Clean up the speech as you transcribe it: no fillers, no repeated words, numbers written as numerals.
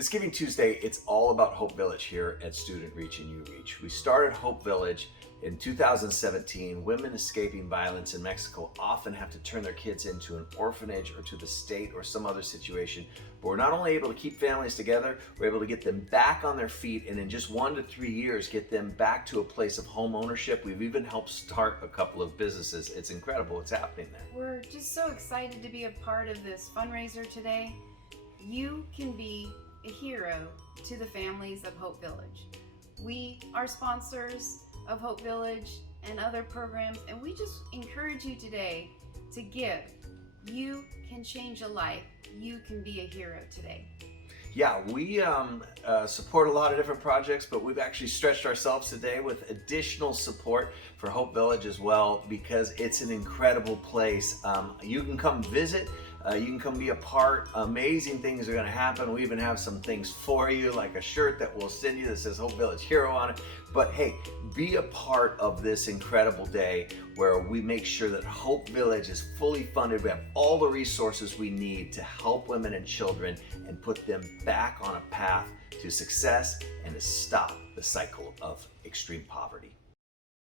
This Giving Tuesday, it's all about Hope Village here at Student Reach and You Reach. We started Hope Village in 2017. Women escaping violence in Mexico often have to turn their kids into an orphanage or to the state or some other situation. But we're not only able to keep families together, we're able to get them back on their feet, and in just 1 to 3 years, get them back to a place of home ownership. We've even helped start a couple of businesses. It's incredible what's happening there. We're just so excited to be a part of this fundraiser today. You can be a hero to the families of Hope Village. We are sponsors of Hope Village and other programs, and we just encourage you today to give. You can change a life. You can be a hero today. Yeah, we support a lot of different projects, but we've actually stretched ourselves today with additional support for Hope Village as well, because it's an incredible place. You can come visit, you can come be a part. Amazing things are going to happen. We even have some things for you, like a shirt that we'll send you that says Hope Village Hero on it. But hey, be a part of this incredible day where we make sure that Hope Village is fully funded. We have all the resources we need to help women and children and put them back on a path to success and to stop the cycle of extreme poverty.